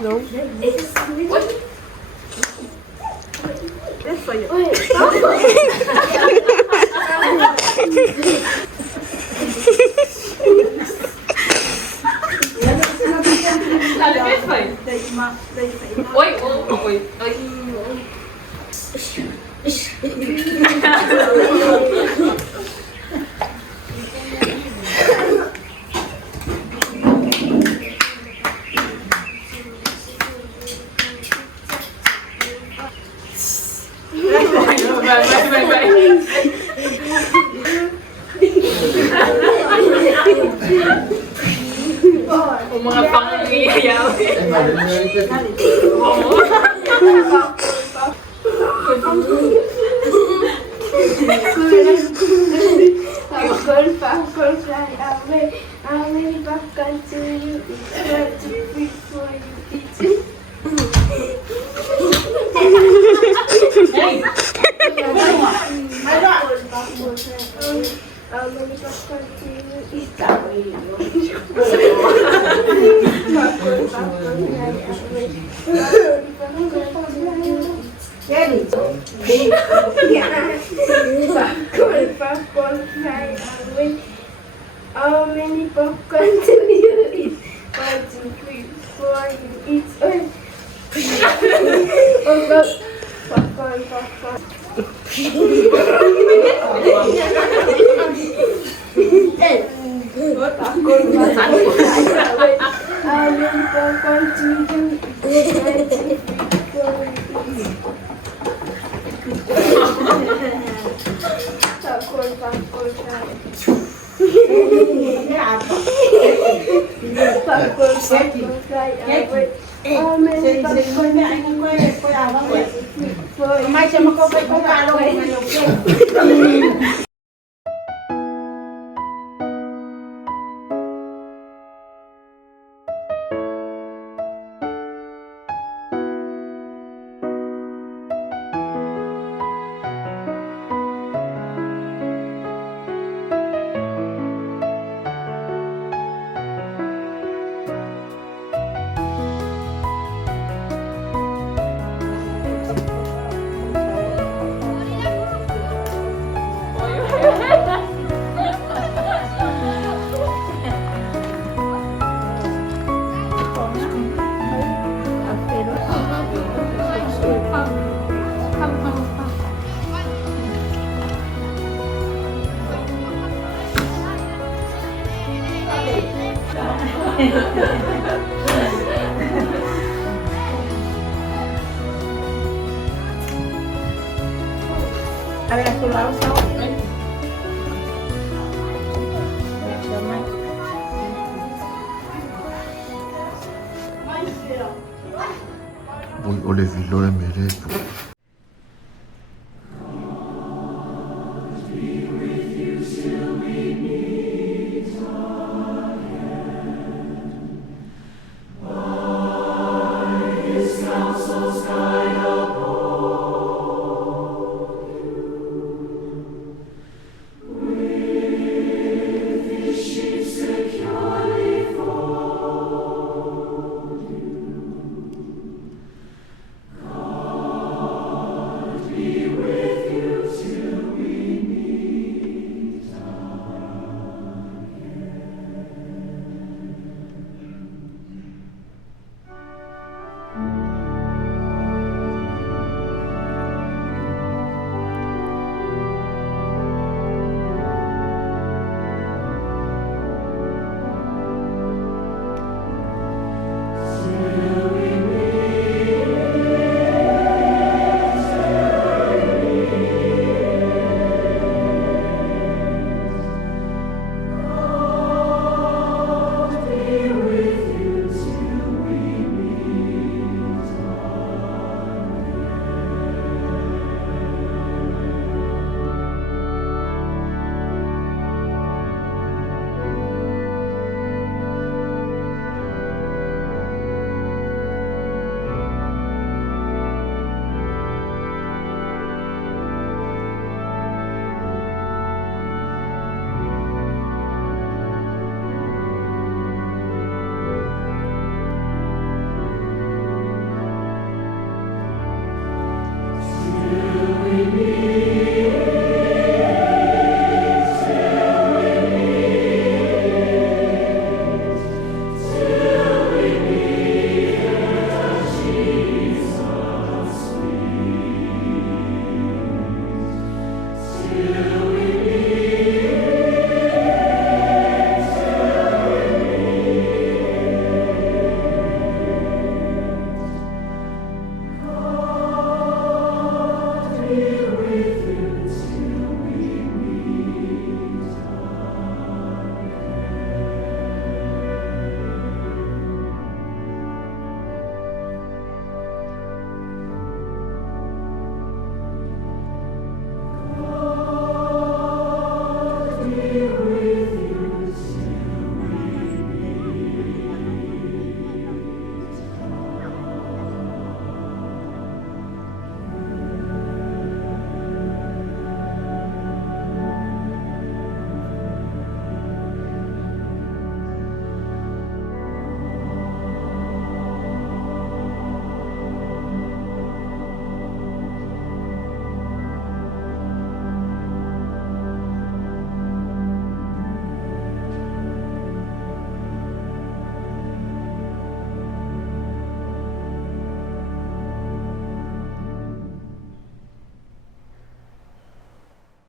No. That's for you. Ôi, ôi, ôi. Mga pangiyayaw. Popcorn, fly away. How many popcorn do you eat? 1, 2, 3, 4, you eat it. How many popcorn do you eat? Popcorn, fly away. How many popcorn do you eat? 1, 2, 3, 4, you eat it. Popcorn. How many popcorn do you eat? Popcorn, fly away. How many popcorn do you eat? Mai cho mà cô phải có cả đâu mà nhiều kia. A ver, a tu lado, Ôi, Olivia, lå da med det.